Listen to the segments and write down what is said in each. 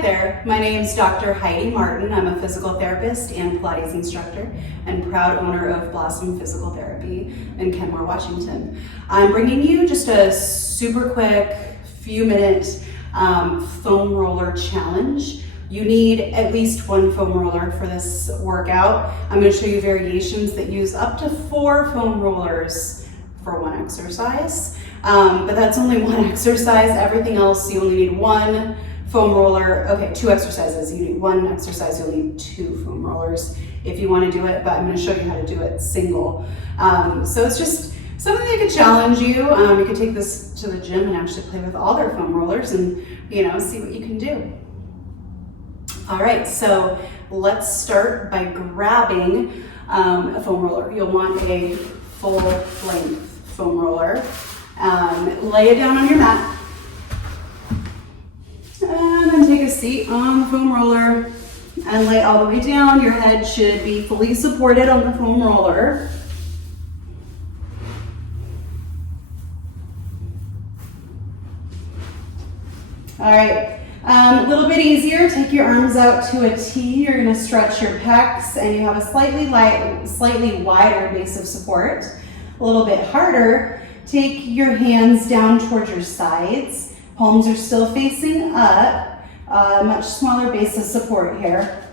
Hi there, my name is Dr. Heidi Marten. I'm a physical therapist and Pilates instructor and proud owner of Blossom Physical Therapy in Kenmore, Washington. I'm bringing you just a super quick few minute foam roller challenge. You need at least one foam roller for this workout. I'm going to show you variations that use up to 4 foam rollers for one exercise, but that's only one exercise. Everything else you only need one foam roller. Okay, 2 exercises. You need one exercise, you'll need 2 foam rollers if you want to do it, but I'm going to show you how to do it single. So it's just something that could challenge you. You could take this to the gym and actually play with all their foam rollers and, see what you can do. All right, so let's start by grabbing a foam roller. You'll want a full length foam roller. Lay it down on your mat. And then take a seat on the foam roller and lay all the way down. Your head should be fully supported on the foam roller. All right, a little bit easier. Take your arms out to a T. You're gonna stretch your pecs and you have a slightly wider base of support. A little bit harder, take your hands down towards your sides. Palms are still facing up, much smaller base of support here.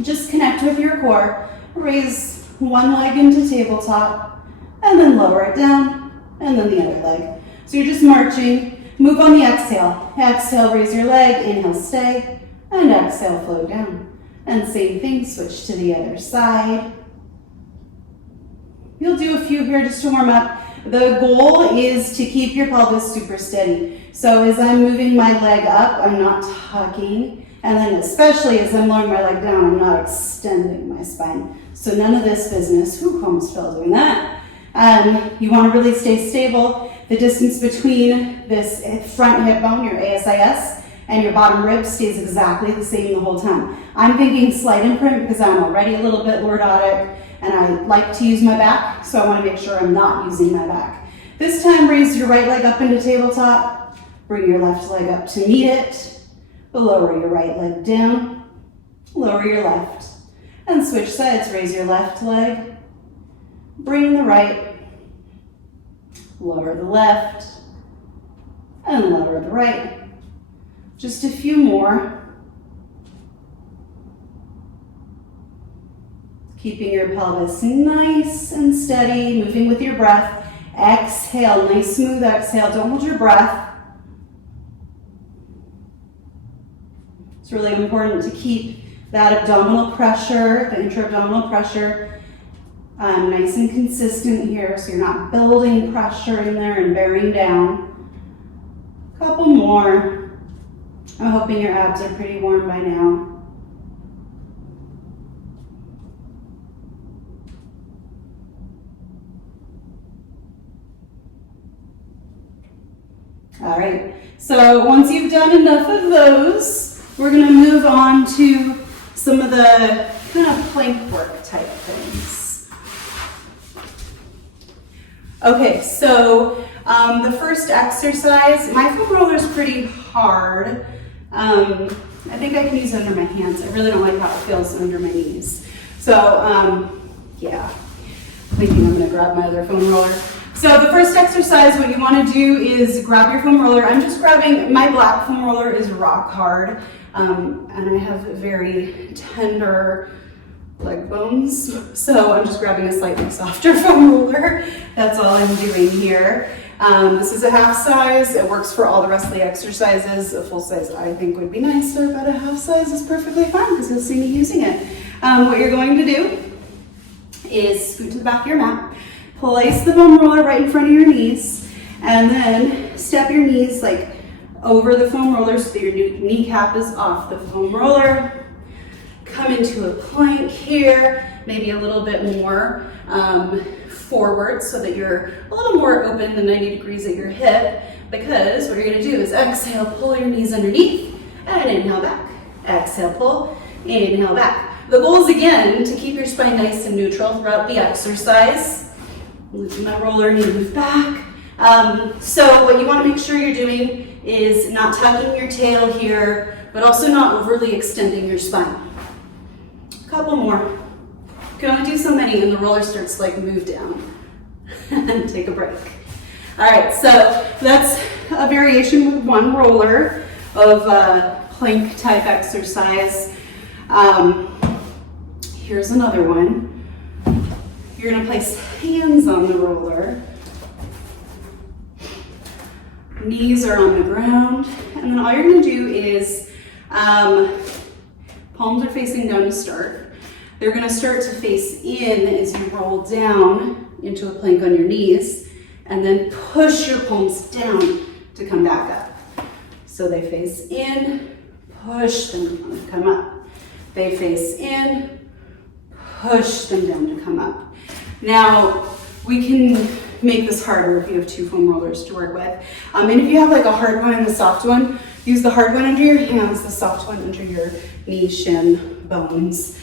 Just connect with your core, raise one leg into tabletop, and then lower it down, and then the other leg. So you're just marching. Move on the exhale. Exhale, raise your leg, inhale, stay, and exhale, flow down. And same thing, switch to the other side. You'll do a few here just to warm up. The goal is to keep your pelvis super steady. So as I'm moving my leg up, I'm not tucking. And then especially as I'm lowering my leg down, I'm not extending my spine. So none of this business. Whew, almost fell doing that. You want to really stay stable. The distance between this front hip bone, your ASIS, and your bottom rib stays exactly the same the whole time. I'm thinking slight imprint because I'm already a little bit lordotic and I like to use my back, so I want to make sure I'm not using my back. This time, raise your right leg up into tabletop, bring your left leg up to meet it, lower your right leg down, lower your left, and switch sides. Raise your left leg, bring the right, lower the left, and lower the right. Just a few more. Keeping your pelvis nice and steady, moving with your breath. Exhale, nice smooth exhale. Don't hold your breath. It's really important to keep that abdominal pressure, the intra-abdominal pressure, nice and consistent here so you're not building pressure in there and bearing down. A couple more. I'm hoping your abs are pretty warm by now. All right, so once you've done enough of those, we're gonna move on to some of the kind of plank work type things. Okay, so the first exercise, my foam roller is pretty hard. I think I can use it under my hands. I really don't like how it feels under my knees. So yeah, thinking I'm gonna grab my other foam roller. So the first exercise, what you want to do is grab your foam roller. I'm just grabbing, my black foam roller is rock hard, and I have very tender leg bones, so I'm just grabbing a slightly softer foam roller. That's all I'm doing here. This is a half size. It works for all the rest of the exercises. A full size I think would be nicer, but a half size is perfectly fine because you'll see me using it. What you're going to do is scoot to the back of your mat. Place the foam roller right in front of your knees, and then step your knees like over the foam roller so that your kneecap is off the foam roller. Come into a plank here, maybe a little bit more forward so that you're a little more open than 90 degrees at your hip, because what you're gonna do is exhale, pull your knees underneath, and inhale back. Exhale, pull, inhale back. The goal is again to keep your spine nice and neutral throughout the exercise. Loosen my roller, knee move back. So what you want to make sure you're doing is not tucking your tail here, but also not overly extending your spine. A couple more. You can only do so many and the roller starts to like move down. And take a break. All right, so that's a variation with one roller of a plank type exercise. Here's another one. You're gonna place hands on the roller. Knees are on the ground, and then all you're gonna do is palms are facing down to start. They're gonna start to face in as you roll down into a plank on your knees, and then push your palms down to come back up. So they face in, push them down to come up. They face in, push them down to come up. Now, we can make this harder if you have two foam rollers to work with. And if you have like a hard one and a soft one, use the hard one under your hands, the soft one under your knee, shin, bones.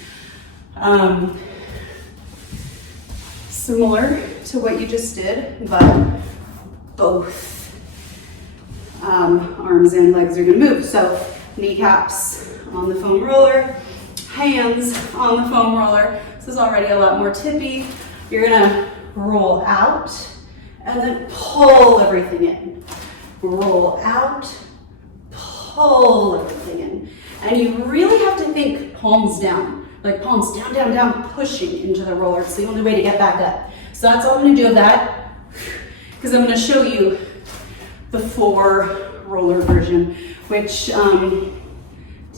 Similar to what you just did, but both arms and legs are gonna move. So kneecaps on the foam roller, hands on the foam roller. This is already a lot more tippy. You're gonna roll out and then pull everything in. Roll out, pull everything in. And you really have to think palms down, like palms down, down, down, pushing into the roller. It's the only way to get back up. So that's all I'm gonna do with that, because I'm gonna show you the 4 roller version, which, to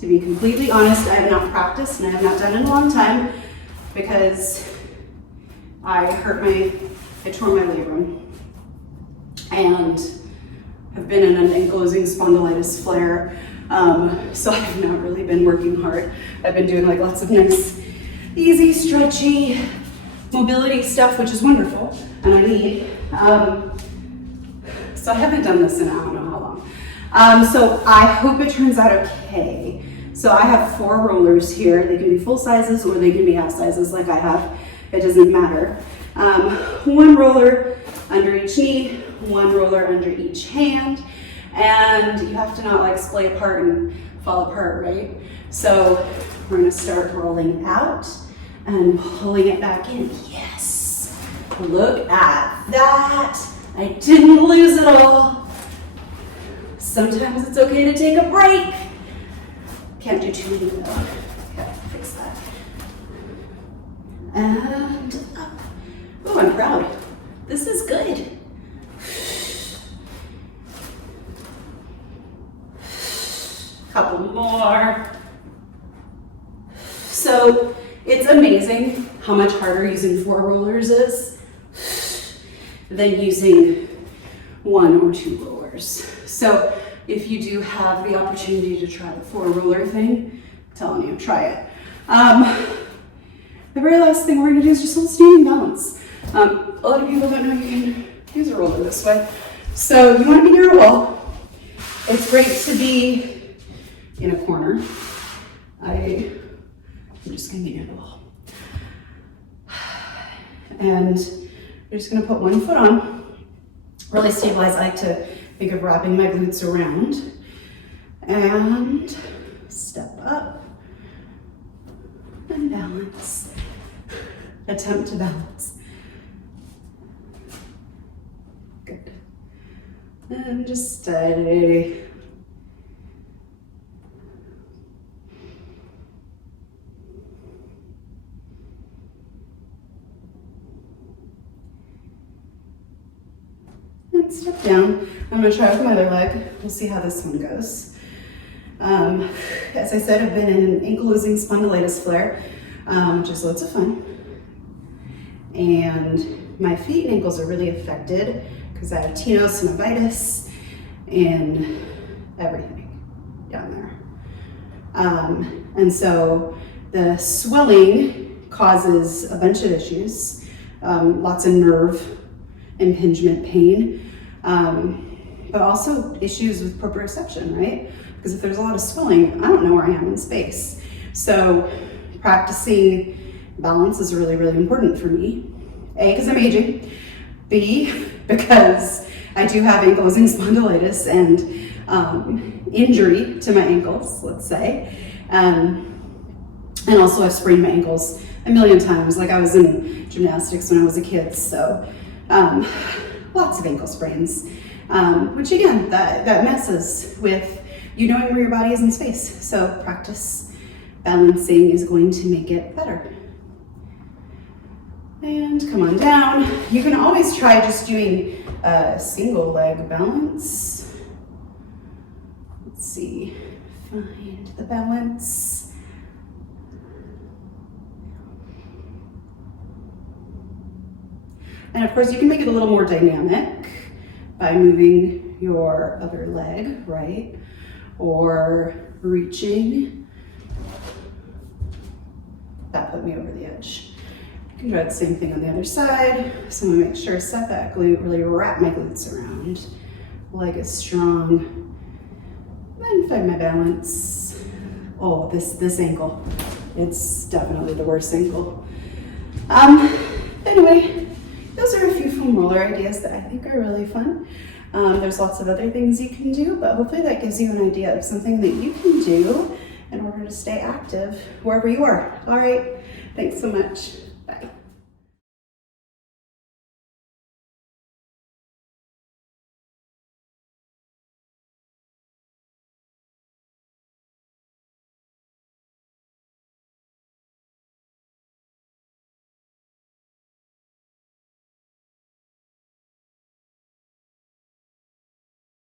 be completely honest, I have not practiced and I have not done in a long time because I tore my labrum and have been in an ankylosing spondylitis flare. So I've not really been working hard. I've been doing like lots of nice, easy, stretchy mobility stuff, which is wonderful and I need. So I haven't done this in I don't know how long. So I hope it turns out okay. So I have 4 rollers here. They can be full sizes or they can be half sizes like I have. It doesn't matter. 1 roller under each knee, 1 roller under each hand, and you have to not like splay apart and fall apart, right? So we're gonna start rolling out and pulling it back in. Yes, look at that. I didn't lose it all. Sometimes it's okay to take a break. Can't do too many though. Okay, fix that. And up. Oh, I'm proud. This is good. Couple more. So it's amazing how much harder using 4 rollers is than using 1 or 2 rollers. So if you do have the opportunity to try the 4 roller thing, I'm telling you, try it. The very last thing we're gonna do is just hold standing balance. A lot of people don't know you can use a roller this way. So you wanna be near a wall. It's great to be in a corner. I'm just gonna be near the wall. And I'm just gonna put 1 foot on, really stabilize. I like to think of wrapping my glutes around and step up and balance. Attempt to balance. Good. And just steady. And step down. I'm going to try with my other leg. We'll see how this one goes. As I said, I've been in an ankylosing spondylitis flare, which is loads of fun. And my feet and ankles are really affected because I have tenosynovitis and everything down there. And so the swelling causes a bunch of issues, lots of nerve impingement pain, but also issues with proprioception, right? Because if there's a lot of swelling, I don't know where I am in space. So practicing balance is really, really important for me. A, because I'm aging. B, because I do have ankylosing spondylitis and injury to my ankles, let's say. And also I've sprained my ankles a million times. Like I was in gymnastics when I was a kid, so lots of ankle sprains. Which again, that messes with you knowing where your body is in space. So practice balancing is going to make it better. And come on down. You can always try just doing a single leg balance. Let's see, find the balance. And of course you can make it a little more dynamic by moving your other leg, right? Or reaching. That put me over the edge. You can try the same thing on the other side. So I'm gonna make sure I set that glute, really wrap my glutes around. Leg is strong. Then find my balance. Oh, this ankle. It's definitely the worst ankle. Anyway, those are a few foam roller ideas that I think are really fun. There's lots of other things you can do, but hopefully that gives you an idea of something that you can do in order to stay active wherever you are. All right, thanks so much.